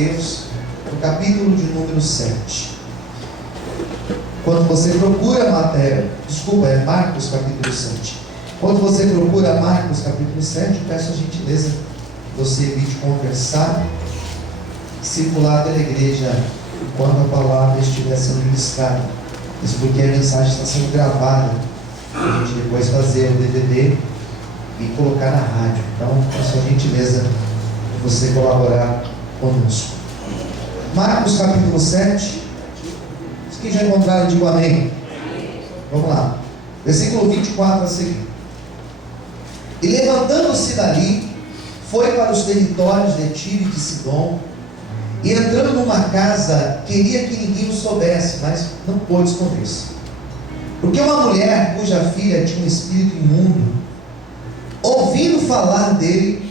Mateus, no capítulo de número 7. Quando você procura é Marcos capítulo 7. Quando você procura Marcos capítulo 7, eu peço a gentileza que você evite conversar e circular pela igreja enquanto a palavra estiver sendo ministrada. Isso porque a mensagem está sendo gravada, para a gente depois fazer o DVD e colocar na rádio. Então, peço a gentileza de você colaborar conosco. Marcos capítulo 7. Os que já encontraram, digo amém. Vamos lá. Versículo 24 a seguir. E levantando-se dali, foi para os territórios de Tiro e de Sidom, e entrando numa casa, queria que ninguém o soubesse, mas não pôde esconder-se. Porque uma mulher cuja filha tinha um espírito imundo, ouvindo falar dele,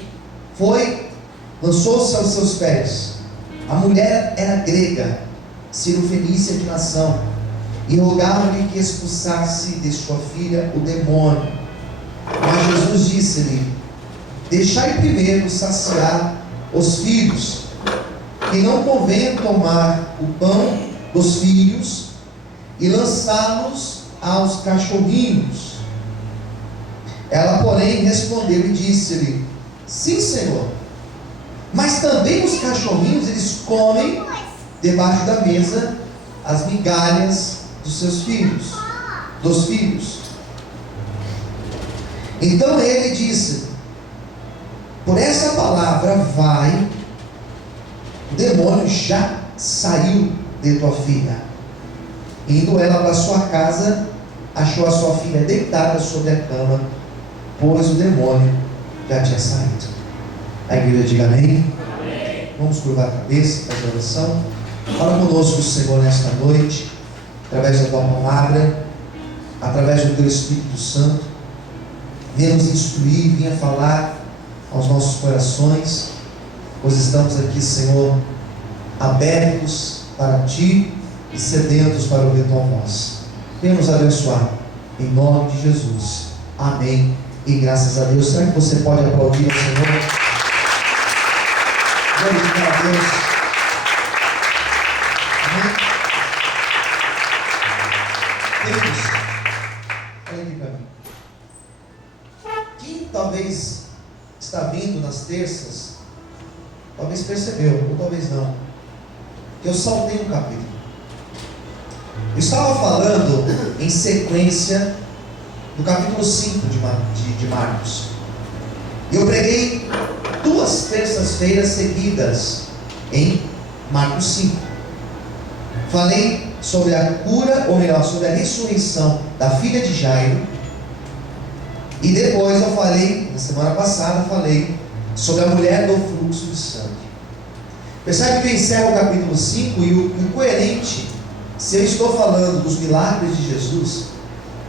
lançou-se aos seus pés. A mulher era grega, cirofenícia de nação, e rogava-lhe que expulsasse de sua filha o demônio. Mas Jesus disse-lhe: deixai primeiro saciar os filhos, que não convém tomar o pão dos filhos e lançá-los aos cachorrinhos. Ela, porém, respondeu e disse-lhe: sim, Senhor, mas também os cachorrinhos, eles comem debaixo da mesa as migalhas dos filhos. Então ele disse: por essa palavra vai, o demônio já saiu de tua filha. Indo ela para sua casa, achou a sua filha deitada sobre a cama, pois o demônio já tinha saído. A igreja diga amém. Amém. Vamos curvar a cabeça, fazer oração. Fala conosco, Senhor, nesta noite, através da tua palavra, através do teu Espírito Santo. Venha nos instruir, venha falar aos nossos corações, pois estamos aqui, Senhor, abertos para Ti e sedentos para ouvir Tua voz. Venha nos abençoar, em nome de Jesus. Amém. E graças a Deus. Será que você pode aplaudir ao Senhor? Glorificar a Deus. Amém. Queridos, olha aqui para mim. Quem talvez está vindo nas terças, talvez percebeu, ou talvez não, que eu saltei um capítulo. Eu estava falando em sequência do capítulo 5 de Marcos. Eu preguei 2 terças-feiras seguidas em Marcos 5. Falei sobre a cura, ou melhor, sobre a ressurreição da filha de Jairo. E depois eu falei, na semana passada, sobre a mulher do fluxo de sangue. Percebe que eu encerro o capítulo 5 e o coerente, se eu estou falando dos milagres de Jesus,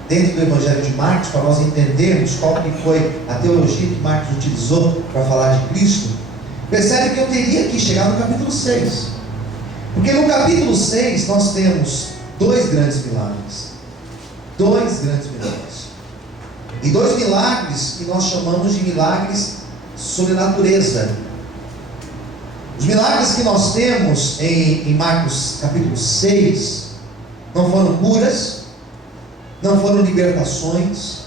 dentro do Evangelho de Marcos, para nós entendermos qual que foi a teologia que Marcos utilizou para falar de Cristo, percebe que eu teria que chegar no capítulo 6. Porque no capítulo 6 nós temos 2 grandes milagres. 2 grandes milagres. E 2 milagres que nós chamamos de milagres sobre a natureza. Os milagres que nós temos em Marcos capítulo 6 não foram curas, não foram libertações,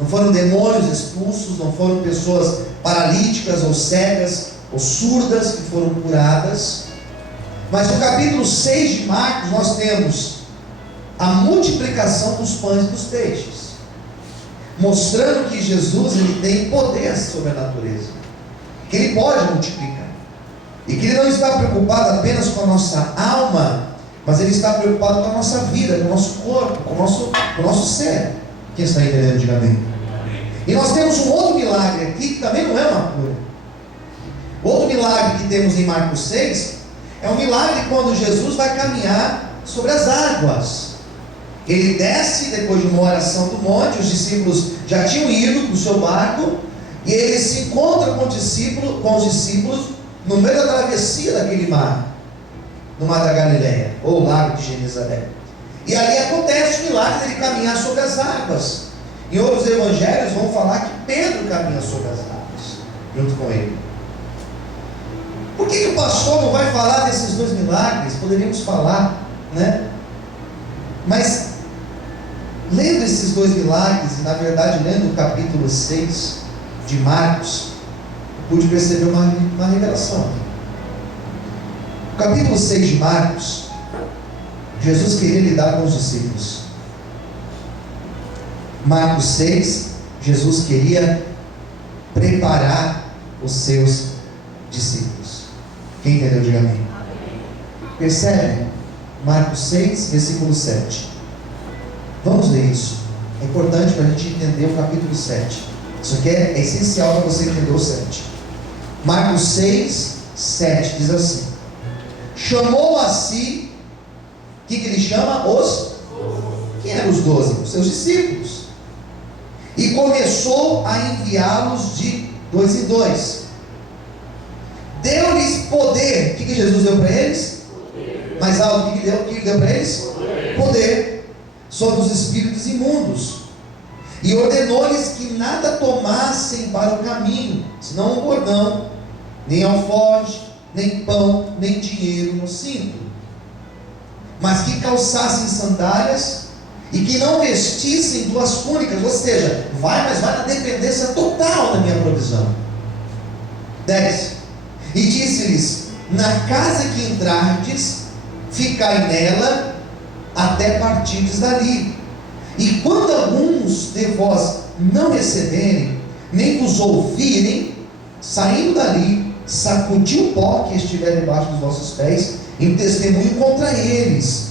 não foram demônios expulsos, não foram pessoas paralíticas ou cegas ou surdas que foram curadas. Mas no capítulo 6 de Marcos nós temos a multiplicação dos pães e dos peixes, mostrando que Jesus ele tem poder sobre a natureza, que ele pode multiplicar, e que ele não está preocupado apenas com a nossa alma, mas ele está preocupado com a nossa vida, com o nosso corpo, com o nosso ser. Quem está entendendo, diga amém. E nós temos um outro milagre aqui, que também não é uma cura. O outro milagre que temos em Marcos 6, é um milagre quando Jesus vai caminhar sobre as águas. Ele desce depois de uma oração do monte, os discípulos já tinham ido para o seu barco, e ele se encontra com os discípulos no meio da travessia daquele mar, no mar da Galileia, ou lago de Genezaré. E ali acontece o milagre dele caminhar sobre as águas. Em outros evangelhos vão falar que Pedro caminha sobre as águas junto com ele. Por que o pastor não vai falar desses dois milagres? Poderíamos falar, né? Mas, lendo esses dois milagres, e na verdade lendo o capítulo 6 de Marcos, eu pude perceber uma revelação aqui. O capítulo 6 de Marcos, Jesus queria lidar com os discípulos. Marcos 6, Jesus queria preparar os seus discípulos. Quem entendeu, diga amém. Percebe? Marcos 6, versículo 7. Vamos ler isso. É importante para a gente entender o capítulo 7. Isso aqui é essencial para você entender o 7. Marcos 6, 7 diz assim: chamou a si, o que ele chama? Quem eram os 12? Os seus discípulos. E começou a enviá-los de 2 em 2. Deu-lhes poder. O que Jesus deu para eles? Poder. Mais alto, o que ele deu para eles? Poder sobre os espíritos imundos. E ordenou-lhes que nada tomassem para o caminho, senão um bordão, nem alforje, nem pão, nem dinheiro no cinto, mas que calçassem sandálias e que não vestissem 2 túnicas. Ou seja, mas vai na dependência total da minha provisão. 10. E disse-lhes: na casa que entrardes, ficai nela até partirdes dali. E quando alguns de vós não receberem, nem vos ouvirem, saindo dali, sacudi o pó que estiver debaixo dos vossos pés, em testemunho contra eles.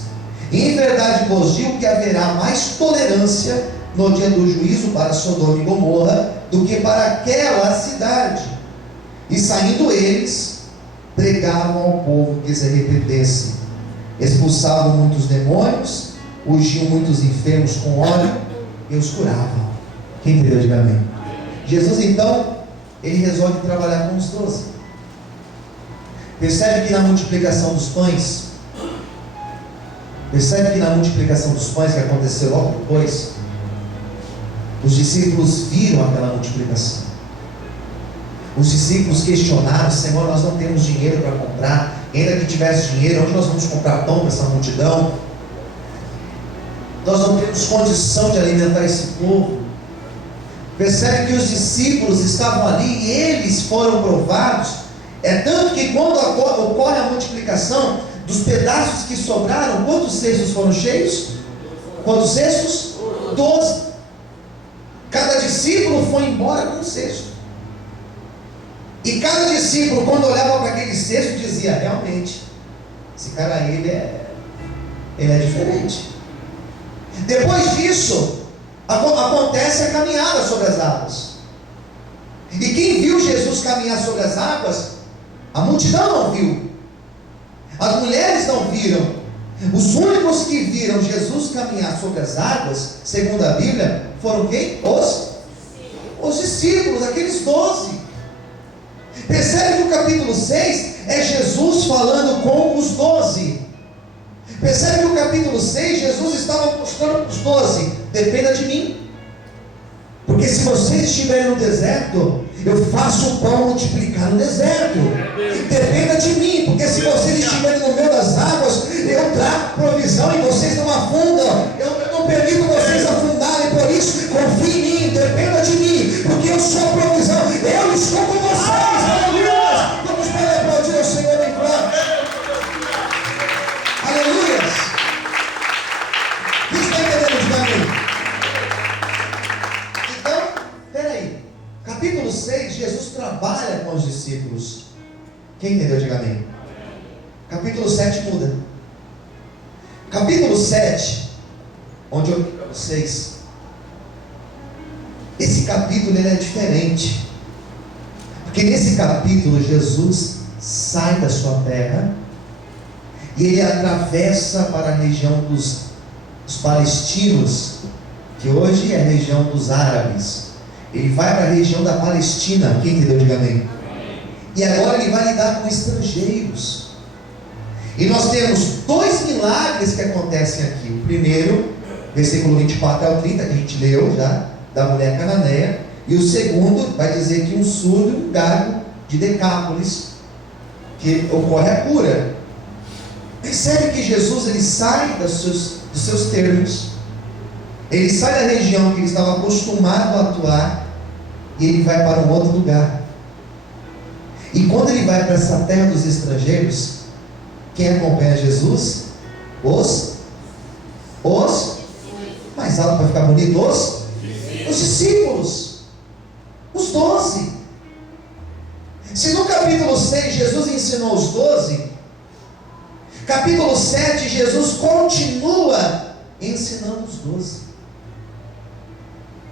E em verdade vos digo que haverá mais tolerância no dia do juízo para Sodoma e Gomorra do que para aquela cidade. E saindo eles, pregavam ao povo que se arrependesse, expulsavam muitos demônios, ungiam muitos enfermos com óleo e os curavam. Quem entendeu, diga amém. Jesus então, ele resolve trabalhar com os 12. Percebe que na multiplicação dos pães, que aconteceu logo depois, os discípulos viram aquela multiplicação. Os discípulos questionaram: Senhor, nós não temos dinheiro para comprar. Ainda que tivesse dinheiro, onde nós vamos comprar pão para essa multidão? Nós não temos condição de alimentar esse povo. Percebe que os discípulos estavam ali e eles foram provados. É tanto que quando ocorre a multiplicação, dos pedaços que sobraram, quantos cestos foram cheios? Quantos cestos? 12. Cada discípulo foi embora com um cesto. E cada discípulo, quando olhava para aquele cesto, dizia: realmente, esse cara ele é diferente. Depois disso, acontece a caminhada sobre as águas. E quem viu Jesus caminhar sobre as águas? A multidão não viu. As mulheres não viram. Os únicos que viram Jesus caminhar sobre as águas, segundo a Bíblia, foram quem? Os discípulos, aqueles 12. Percebe que o capítulo 6 é Jesus falando com os 12. Percebe que o capítulo 6, Jesus estava mostrando para os 12: dependa de mim, porque se vocês estiverem no deserto, eu faço o pão multiplicar no deserto. Dependa de mim, porque se vocês estiverem no meio das águas, eu trago provisão e vocês não afundam. Eu não permito vocês afundarem. Por isso, confie em mim, dependa de mim, porque eu sou a provisão. Eu estou com vocês. Aleluia! Vamos para aplaudir ao Senhor em glória. Aleluia! Quem está entendendo de mim? Então, peraí. Capítulo 6, Jesus trabalha com os discípulos. Quem entendeu, diga amém. Capítulo 7 muda. Capítulo 7, onde eu li para vocês, esse capítulo ele é diferente, porque nesse capítulo Jesus sai da sua terra e ele atravessa para a região dos palestinos, que hoje é a região dos árabes. Ele vai para a região da Palestina. Quem entendeu, diga amém. E agora ele vai lidar com estrangeiros. E nós temos 2 milagres que acontecem aqui. O primeiro, versículo 24 ao 30, que a gente leu já, da mulher cananeia. E o segundo vai dizer que um surdo e um gago de Decápolis que ocorre a cura. Percebe que Jesus ele sai dos seus termos, ele sai da região que ele estava acostumado a atuar e ele vai para um outro lugar. E quando ele vai para essa terra dos estrangeiros, quem acompanha Jesus? Os mais alto para ficar bonito, os discípulos, os 12. Se no capítulo 6 Jesus ensinou os 12, capítulo 7 Jesus continua ensinando os 12.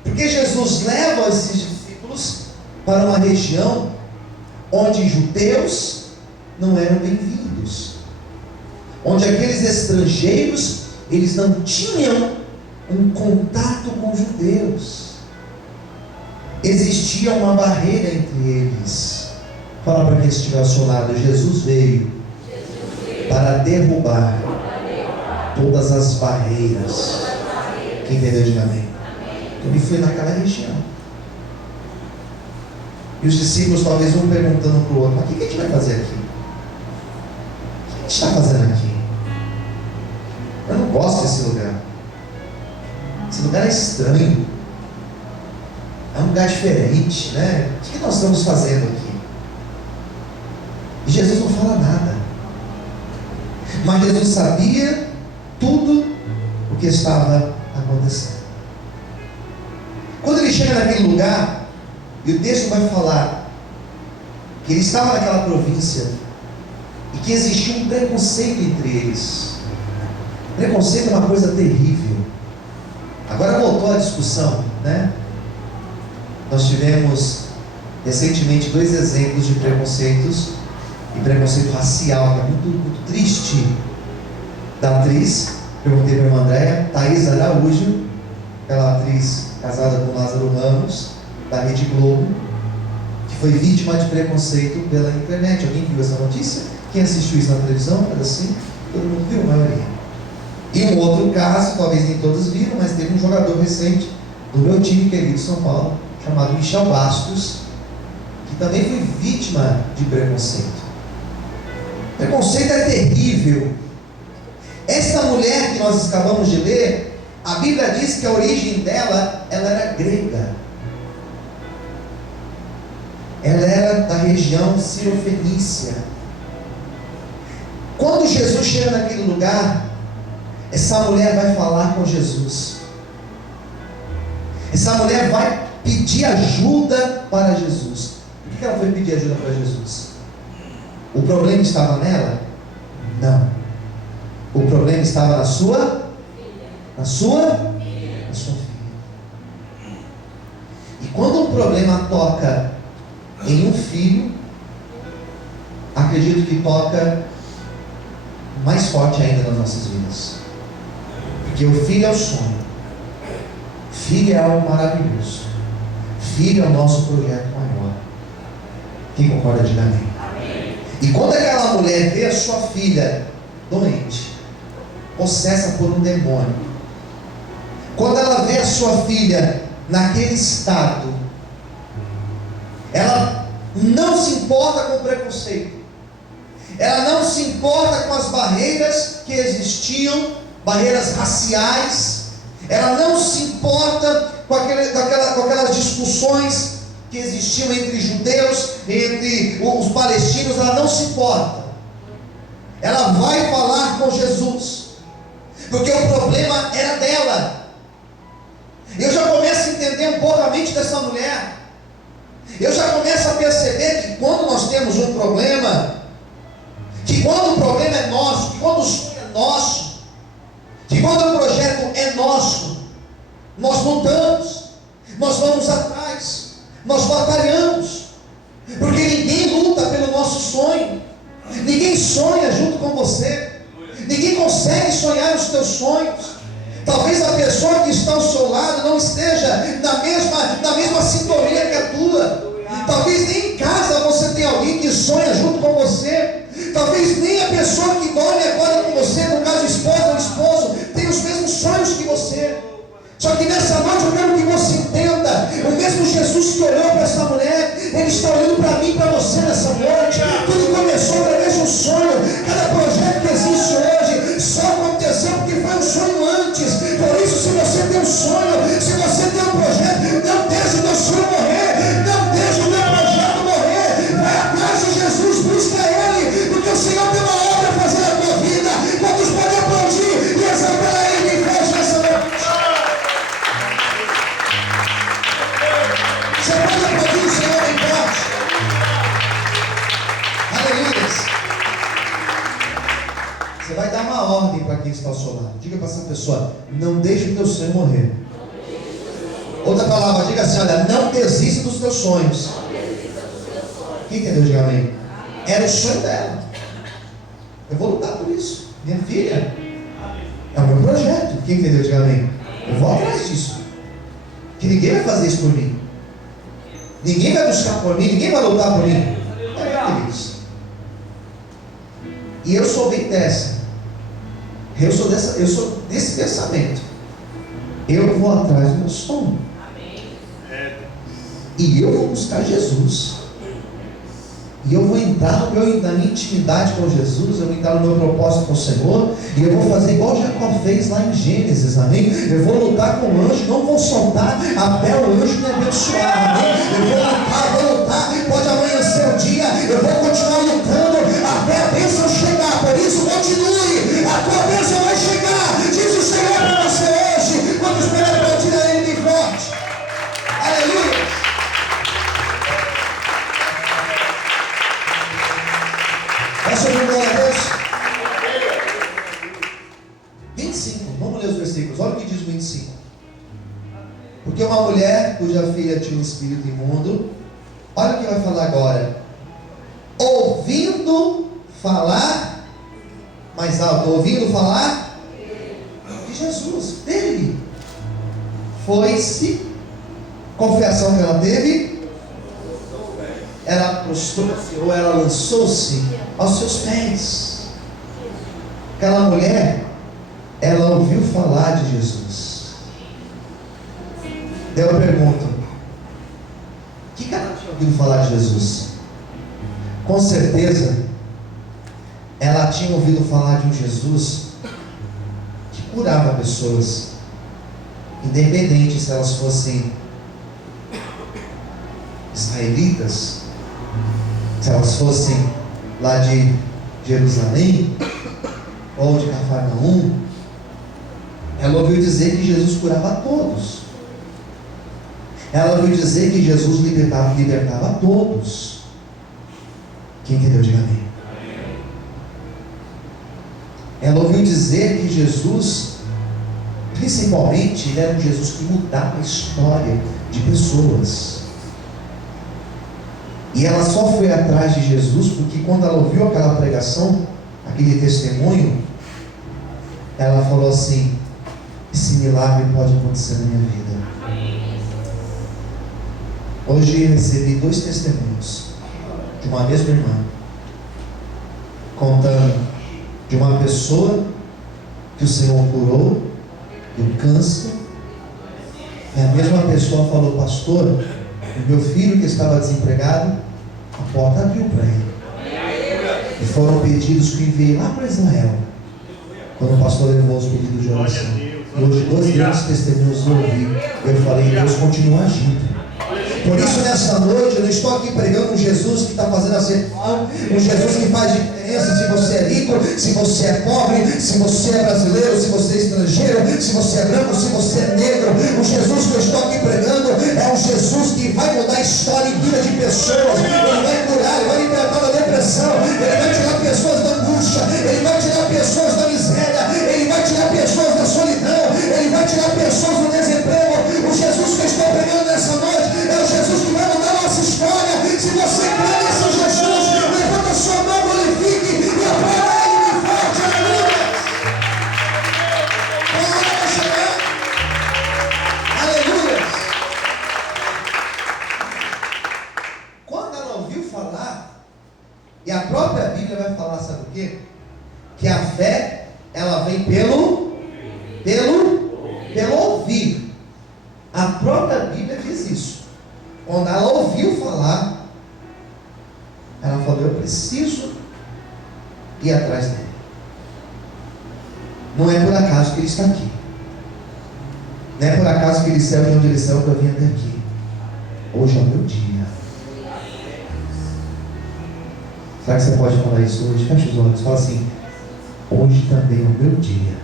Porque Jesus leva esses discípulos para uma região onde judeus não eram bem-vindos, onde aqueles estrangeiros eles não tinham um contato com judeus, existia uma barreira entre eles. Fala para quem estiver ao seu lado: Jesus veio para derrubar todas as barreiras. Quem entendeu, diga amém. Ele foi naquela região. E os discípulos talvez um perguntando para o outro: mas o que a gente vai fazer aqui? O que a gente está fazendo aqui? Eu não gosto desse lugar. Esse lugar é estranho. É um lugar diferente, né? O que nós estamos fazendo aqui? E Jesus não fala nada. Mas Jesus sabia tudo o que estava acontecendo. Quando ele chega naquele lugar, e o texto vai falar que ele estava naquela província e que existia um preconceito entre eles. Preconceito é uma coisa terrível. Agora voltou a discussão, né? Nós tivemos recentemente 2 exemplos de preconceitos, e preconceito racial, que é muito triste. Da atriz, perguntei para a irmã Andréia, Thaís Araújo, aquela atriz casada com Lázaro Ramos, da Rede Globo, que foi vítima de preconceito pela internet. Alguém viu essa notícia? Quem assistiu isso na televisão? Era assim? Todo mundo viu, a maioria. E um outro caso, talvez nem todos viram, mas teve um jogador recente do meu time querido São Paulo, chamado Michel Bastos, que também foi vítima de preconceito. Preconceito é terrível. Essa mulher que nós acabamos de ler, a Bíblia diz que a origem dela, ela era grega. Ela era da região Cirofenícia. Quando Jesus chega naquele lugar, essa mulher vai falar com Jesus. Essa mulher vai pedir ajuda para Jesus. Por que ela foi pedir ajuda para Jesus? O problema estava nela? Não. O problema estava na sua filha. E quando um problema toca em um filho, acredito que toca mais forte ainda nas nossas vidas. Porque o filho é o sonho. Filho é algo maravilhoso. Filho é o nosso projeto maior. Quem concorda, diga amém. E quando aquela mulher vê a sua filha doente, possessa por um demônio, quando ela vê a sua filha naquele estado, ela não se importa com o preconceito, ela não se importa com as barreiras que existiam, barreiras raciais, ela não se importa com aquelas discussões que existiam entre judeus, entre os palestinos. Ela não se importa. Ela vai falar com Jesus, porque o problema era dela. Eu já começo a entender um pouco a mente dessa mulher. Eu já começo a perceber que quando nós temos um problema, que quando o problema é nosso, que quando o sonho é nosso, que quando o projeto é nosso, nós lutamos, nós vamos atrás, nós batalhamos, porque ninguém luta pelo nosso sonho, ninguém sonha junto com você, ninguém consegue sonhar os teus sonhos. Talvez a pessoa que está ao seu lado não esteja na mesma sintonia que a tua. Talvez nem em casa você tenha alguém que sonha junto com você. Talvez nem a pessoa que dorme agora com você, no caso esposa ou esposo, tenha os mesmos sonhos que você. Só que nessa noite eu quero que você entenda: o mesmo Jesus que olhou para essa mulher, Ele está olhando para mim e para você nessa noite. Tudo começou para vai dar uma ordem para quem está ao seu lado. Diga para essa pessoa: não deixe o teu sonho morrer. Outra palavra, diga assim: olha, não desista dos teus sonhos. Quem entendeu? Diga amém. Era o sonho dela. Eu vou lutar por isso. Minha filha, é o meu projeto. Quem entendeu? Diga amém. Eu vou atrás disso. Que ninguém vai fazer isso por mim. Ninguém vai buscar por mim. Ninguém vai lutar por mim. É isso. E eu sou bem dessa. Eu sou desse pensamento. Eu vou atrás do meu sonho. E eu vou buscar Jesus. E eu vou entrar na minha intimidade com Jesus. Eu vou entrar no meu propósito com o Senhor. E eu vou fazer igual Jacó fez lá em Gênesis, amém? Eu vou lutar com o anjo. Não vou soltar até o anjo me abençoar, amém? Eu vou lutar. Pode amanhecer o dia. Eu vou continuar lutando até a bênção chegar. Por isso continue. A tua bênção vai chegar. Diz o Senhor para você hoje. Quando esperar a batida dele bem forte. Aleluia. Essa é a glória a Deus. 25, vamos ler os versículos. Olha o que diz o 25. Porque uma mulher cuja filha tinha um espírito imundo, olha o que vai falar agora. Ouvindo falar, mais alto, ouvindo falar de Jesus, dele, foi-se. Qual foi a ação que ela teve? Ela prostrou-se ou ela lançou-se aos seus pés. Aquela mulher, ela ouviu falar de Jesus. Daí eu pergunto: o que ela tinha ouvido falar de Jesus? Com certeza ela tinha ouvido falar de um Jesus que curava pessoas, independente se elas fossem israelitas, se elas fossem lá de Jerusalém ou de Cafarnaum. Ela ouviu dizer que Jesus curava a todos. Ela ouviu dizer que Jesus libertava a todos. Quem entendeu? Diga amém. Ela ouviu dizer que Jesus, principalmente, ele era um Jesus que mudava a história de pessoas. E ela só foi atrás de Jesus porque quando ela ouviu aquela pregação, aquele testemunho, ela falou assim: esse milagre pode acontecer na minha vida. Hoje eu recebi 2 testemunhos de uma mesma irmã, contando de uma pessoa que o Senhor curou do câncer. E a mesma pessoa falou: pastor, o meu filho que estava desempregado, a porta abriu para ele. E foram pedidos que eu enviei lá para Israel, quando o pastor levou os pedidos de oração. E hoje 2 grandes testemunhos eu ouvi. Eu falei: Deus continua agindo. Por isso nessa noite eu não estou aqui pregando um Jesus que está fazendo a exceção, um Jesus que faz diferença se você é rico, se você é pobre, se você é brasileiro, se você é estrangeiro, se você é branco, se você é negro. O Jesus que eu estou aqui pregando é um Jesus que vai mudar a história e vida de pessoas. Ele vai curar, ele vai libertar da depressão, ele vai tirar pessoas da angústia, ele vai tirar pessoas da miséria, ele vai tirar pessoas da solidão, ele vai tirar pessoas do desemprego. O Jesus que eu estou pregando nessa noite é o Jesus que vai mudar a nossa história. Se você crê nesse Jesus, levanta a sua mão, glorifique e aplauda ele bem forte. Aleluia! Aleluia! Quando ela ouviu falar, e a própria Bíblia vai falar, sabe o quê? Que a fé, ela vem pelo ouvir. A própria Bíblia diz isso. Quando ela ouviu falar, ela falou: eu preciso ir atrás dele. Não é por acaso que ele está aqui. Não é por acaso que ele saiu de onde ele saiu para vir até aqui. Hoje é o meu dia. Será que você pode falar isso hoje? Fecha os olhos, fala assim: hoje também é o meu dia.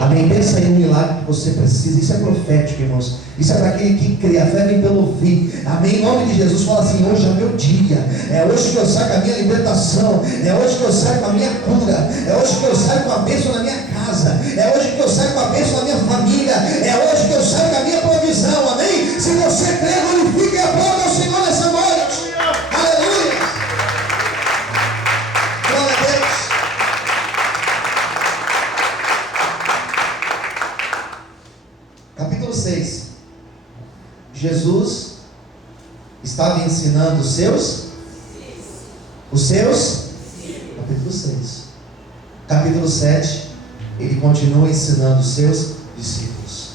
Amém? Pensa em um milagre que você precisa. Isso é profético, irmãos. Isso é para aquele que crê. A fé vem pelo ouvir. Amém? Em nome de Jesus, fala assim: hoje é meu dia. É hoje que eu saio com a minha libertação. É hoje que eu saio com a minha cura. É hoje que eu saio com a bênção na minha casa. É hoje que eu saio com a bênção na minha família. É hoje que eu saio com a minha provisão. Amém? Se você crê, glorifique e aplaude ao Senhor nessa noite. Aleluia! Glória a Deus. Capítulo 6. Jesus estava ensinando os seus? Capítulo 6. Capítulo 7. Ele continua ensinando os seus discípulos.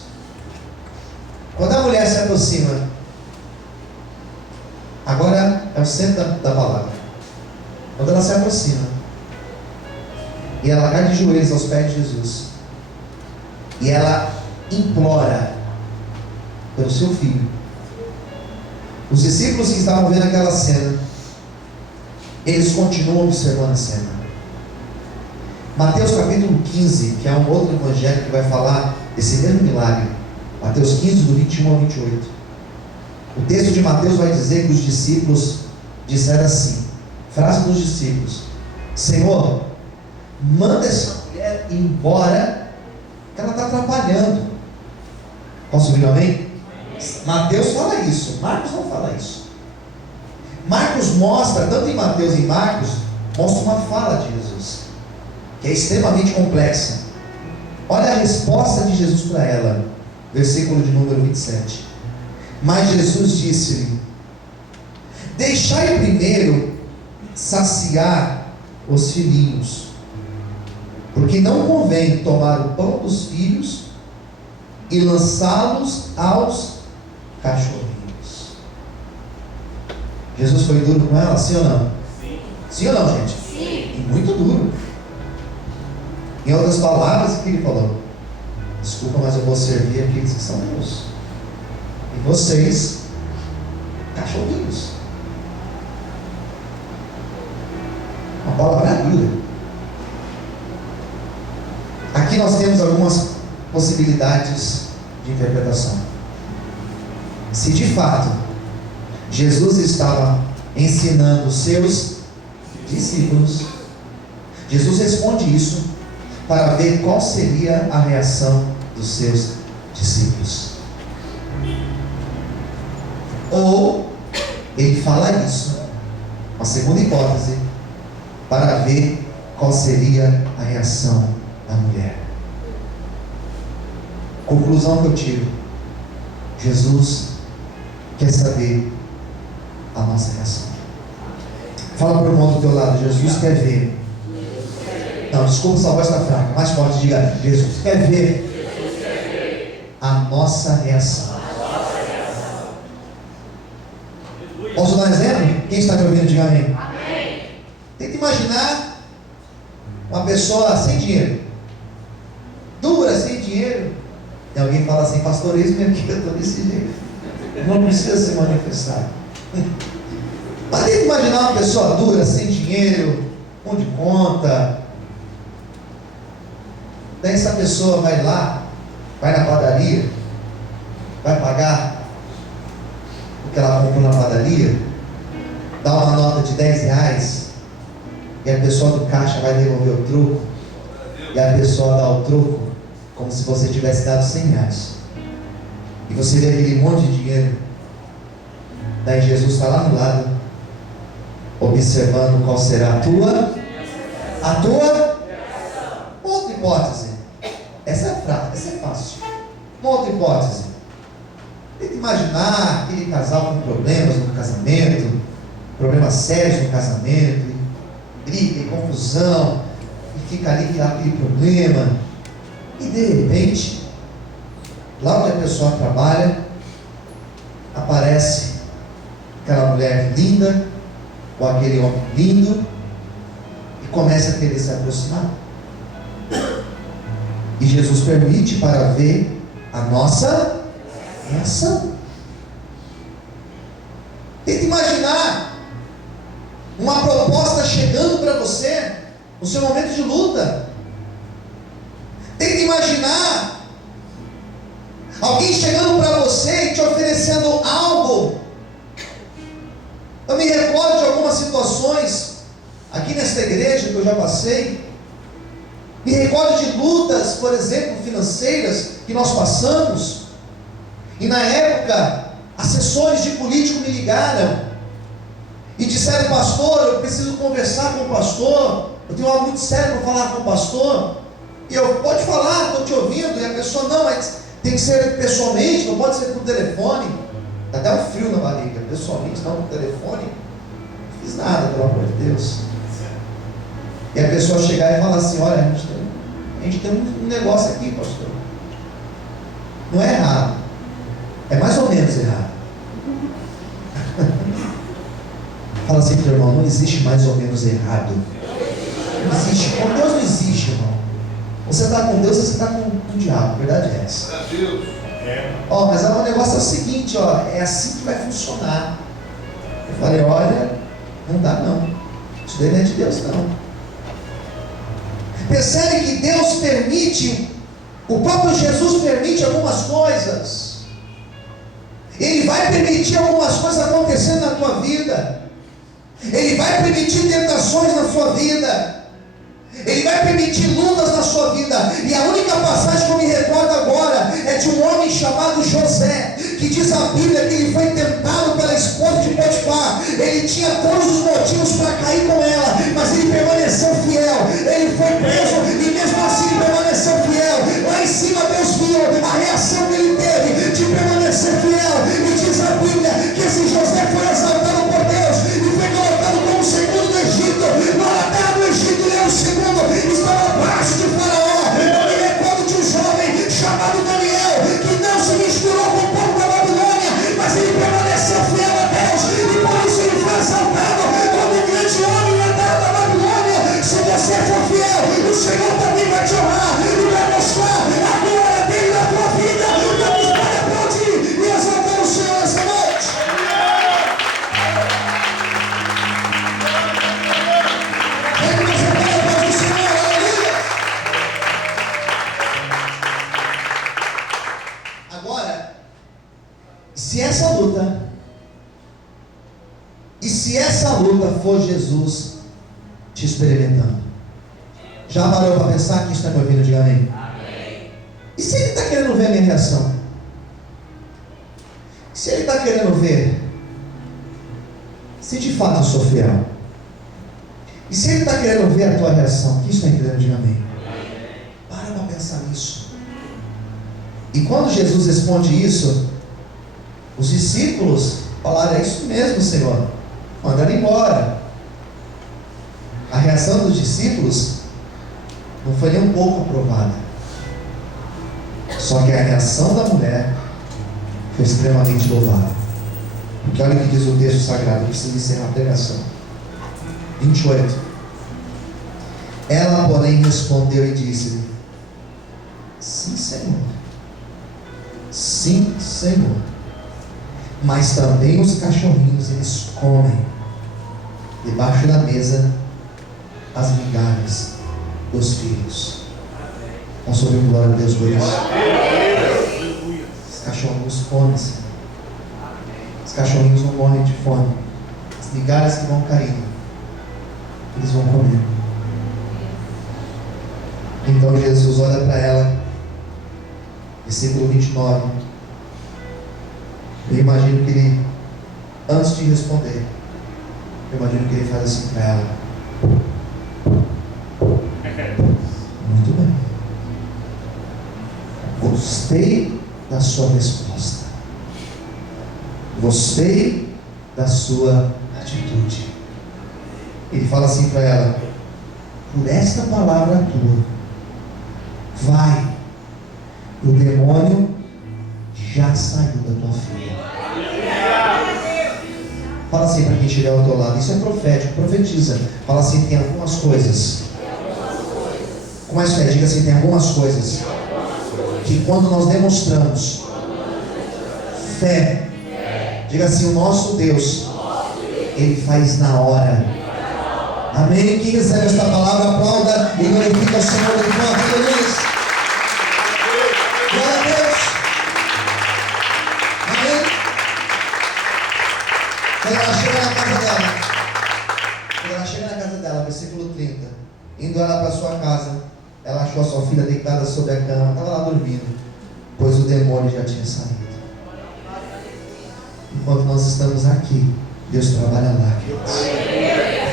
Quando a mulher se aproxima, agora é o centro da palavra. Quando ela se aproxima e ela cai de joelhos aos pés de Jesus e ela implora pelo seu filho, os discípulos que estavam vendo aquela cena, eles continuam observando a cena. Mateus capítulo 15, que é um outro evangelho que vai falar desse mesmo milagre. Mateus 15, do 21 ao 28. O texto de Mateus vai dizer que os discípulos disseram assim, frase dos discípulos: Senhor, manda essa mulher ir embora, que ela está atrapalhando. Posso ouvir amém? Mateus fala isso, Marcos não fala isso. Marcos mostra, tanto em Mateus e em Marcos, mostra uma fala de Jesus, que é extremamente complexa. Olha a resposta de Jesus para ela, versículo de número 27. Mas Jesus disse-lhe: deixai primeiro saciar os filhinhos, porque não convém tomar o pão dos filhos e lançá-los aos cachorrinhos. Jesus foi duro com ela, sim ou não? Sim. Sim ou não, gente? Sim. E muito duro. Em outras palavras, o que ele falou? Desculpa, mas eu vou servir aqueles que são meus. E vocês, cachorrinhos. Uma palavra dura. Aqui nós temos algumas possibilidades de interpretação. Se de fato Jesus estava ensinando os seus discípulos, Jesus responde isso para ver qual seria a reação dos seus discípulos. Ou ele fala isso, uma segunda hipótese, para ver qual seria a reação da mulher. Conclusão que eu tiro: Jesus quer saber a nossa reação. Fala para o irmão do teu lado: Jesus quer ver. Não, desculpa, sua voz está fraca. Mais forte, diga: Jesus quer ver a nossa reação. Posso dar um exemplo? Quem está me ouvindo, diga amém. Tenta imaginar uma pessoa sem dinheiro, dura, sem dinheiro. E alguém fala assim: pastor, eis-me aqui, eu estou desse jeito, não precisa se manifestar. Mas tenta imaginar uma pessoa dura, sem dinheiro, um de conta. Daí essa pessoa vai lá, vai na padaria, vai pagar o que ela comprou na padaria, dá uma nota de R$10, e a pessoa do caixa vai devolver o troco, e a pessoa dá o troco como se você tivesse dado R$100, e você vê aquele monte de dinheiro. Daí Jesus está lá no lado, observando qual será a tua. Outra hipótese, essa é fraca, essa é fácil. Uma outra hipótese, tenta imaginar aquele casal com problemas no casamento, problemas sérios no casamento, briga e confusão, e fica ali aquele problema, e de repente, lá onde a pessoa trabalha, aparece aquela mulher linda, ou aquele homem lindo, e começa a querer se aproximar. E Jesus permite para ver a nossa reação. Tenta imaginar uma proposta chegando para você no seu momento de luta. Tenta imaginar alguém chegando para você e te oferecendo algo. Eu me recordo de algumas situações aqui nesta igreja que eu já passei. Me recordo de lutas, por exemplo, financeiras que nós passamos. E na época, assessores de político me ligaram e disseram: pastor, eu preciso conversar com o pastor, eu tenho algo muito sério para falar com o pastor. E eu: pode falar, estou te ouvindo. E a pessoa: não, mas tem que ser pessoalmente, não pode ser por telefone. Dá até um frio na barriga. Pessoalmente, não por telefone. Não fiz nada, pelo amor de Deus. E a pessoa chegar e falar assim: olha, a gente tem um negócio aqui, pastor. Não é errado, é mais ou menos errado. Fala assim para o teu irmão: não existe mais ou menos errado. Não existe. Com Deus não existe, irmão. Você está com Deus, você está com o diabo. A verdade é essa. Ó, mas o negócio é o seguinte, ó, é assim que vai funcionar. Eu falei: olha, não dá não. Isso daí não é de Deus não. Percebe que Deus permite, o próprio Jesus permite algumas coisas. Ele vai permitir algumas coisas acontecendo na tua vida. Ele vai permitir tentações na sua vida. Ele vai permitir lutas na sua vida. E a única passagem que eu me recordo agora é de um homem chamado José, que diz a Bíblia que ele foi tentado pela esposa de Potifar. Ele tinha todos os motivos para cair com ela, mas ele permaneceu fiel. Ele foi preso e mesmo assim ele permaneceu fiel. Lá em cima Deus viu a reação que ele teve de permanecer fiel. E diz a Bíblia que esse José foi exaltado por Deus e foi colocado como segundo do Egito. Lá na terra do Egito ele era o segundo, estava abaixo de Faraó. Eu me recordo de um jovem chamado Daniel, que não se misturou com o povo da Babilônia, mas ele permaneceu fiel a Deus, e por isso ele foi exaltado como um grande homem na terra da Babilônia. Se você for fiel, o Senhor também vai te honrar e vai mostrar a glória dele na tua vida. Vamos para aplaudir e exaltar o Senhor essa noite. Agora, se essa luta for Jesus te experimentando, já parou para pensar? Quem está me ouvindo, diga amém. Amém. E se ele está querendo ver a minha reação? Se ele está querendo ver se de fato eu sou fiel, e se ele está querendo ver a tua reação, quem está entendendo, diga amém. Para pensar nisso. E quando Jesus responde isso, os discípulos falaram: é isso mesmo, Senhor, manda ele embora. A reação dos discípulos não foi nem um pouco aprovada. Só que a reação da mulher foi extremamente louvável. Porque olha o que diz o texto sagrado, que precisa encerrar a pregação. 28. Ela, porém, respondeu e disse-lhe: sim, Senhor. Sim, Senhor. Mas também os cachorrinhos, eles comem debaixo da mesa as migalhas dos filhos. Posso ouvir um glória a Deus por isso? Os cachorrinhos comem, Senhor. Os cachorrinhos não morrem de fome. As migalhas que vão caindo, eles vão comer. Então Jesus olha para ela, versículo 29. Eu imagino que ele, antes de responder, eu imagino que ele faz assim para ela: muito bem, gostei da sua resposta, gostei da sua atitude. Ele fala assim para ela: por esta palavra tua, vai, o demônio já saiu da tua filha. Fala assim para quem estiver ao teu lado: isso é profético, profetiza. Fala assim: tem algumas coisas. Com mais fé, diga assim: tem algumas coisas que quando nós demonstramos fé, diga assim: o nosso Deus, Ele faz na hora. Amém? Quem recebe esta palavra, aplauda e glorifica o Senhor de tua vida. Indo ela para sua casa, ela achou a sua filha deitada sobre a cama, estava lá dormindo, pois o demônio já tinha saído. Enquanto nós estamos aqui, Deus trabalha lá, queridos.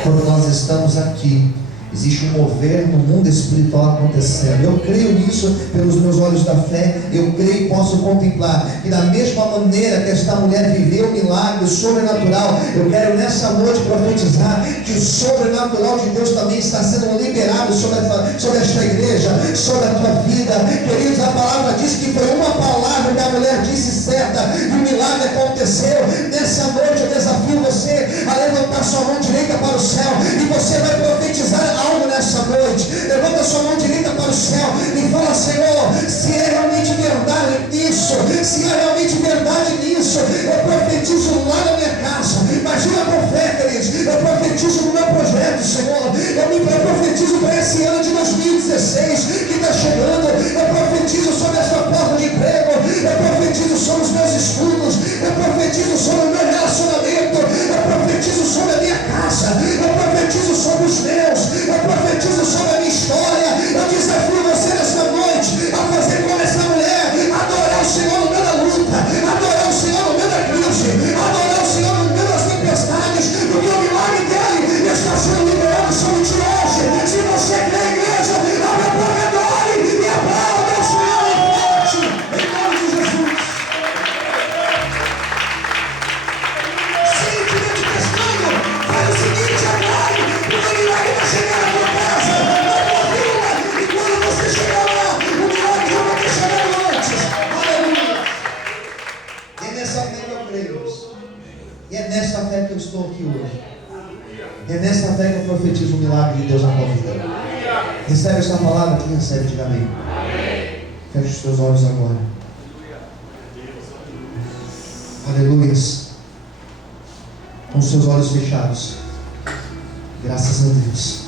Quando nós estamos aqui, existe um mover no mundo espiritual acontecendo. Eu creio nisso pelos meus olhos da fé. Eu creio e posso contemplar que da mesma maneira que esta mulher viveu o milagre, o sobrenatural, eu quero nessa noite profetizar que o sobrenatural de Deus também está sendo liberado sobre esta igreja, sobre a tua vida. Queridos, a palavra diz que foi uma palavra que a mulher disse certa e o milagre aconteceu. Nessa noite eu desafio você a levantar sua mão direita para o céu e você vai profetizar algo nessa noite. Levanta sua mão direita para o céu e fala: Senhor, se é realmente verdade nisso, se é realmente verdade nisso, eu profetizo lá na minha casa. Imagina com fé, queridos. Eu profetizo no meu projeto, Senhor. Eu profetizo para esse ano de 2016 que está chegando. Eu profetizo sobre essa porta de emprego. Eu profetizo sobre os meus estudos. Eu profetizo sobre o meu relacionamento. Eu profetizo sobre a minha casa. Eu profetizo sobre os meus. Eu profetizo sobre a minha história. Eu desafio você nessa noite a fazer como essa mulher, adorar o Senhor no meio da luta, adorar o Senhor no meio da crise, adorar o Senhor no meio das tempestades, porque o milagre dele está sendo liberado sobre ti hoje. Se você crê, igreja, abre a boca, adore e aplauda o Senhor forte, em nome de Jesus. Se estiver te testando, faz o seguinte, adore, porque o milagre vai chegar na tua casa, na tua vida, e quando você chegar lá, o milagre já vai ter chegado antes. Aleluia. E é nessa fé que eu creio, e é nessa fé que eu estou aqui hoje. E é nessa fé que eu profetizo o milagre de Deus na tua vida. Recebe esta palavra? Quem recebe, diga amém. Feche os teus olhos agora. Aleluias. Com os seus olhos fechados. Graças a Deus.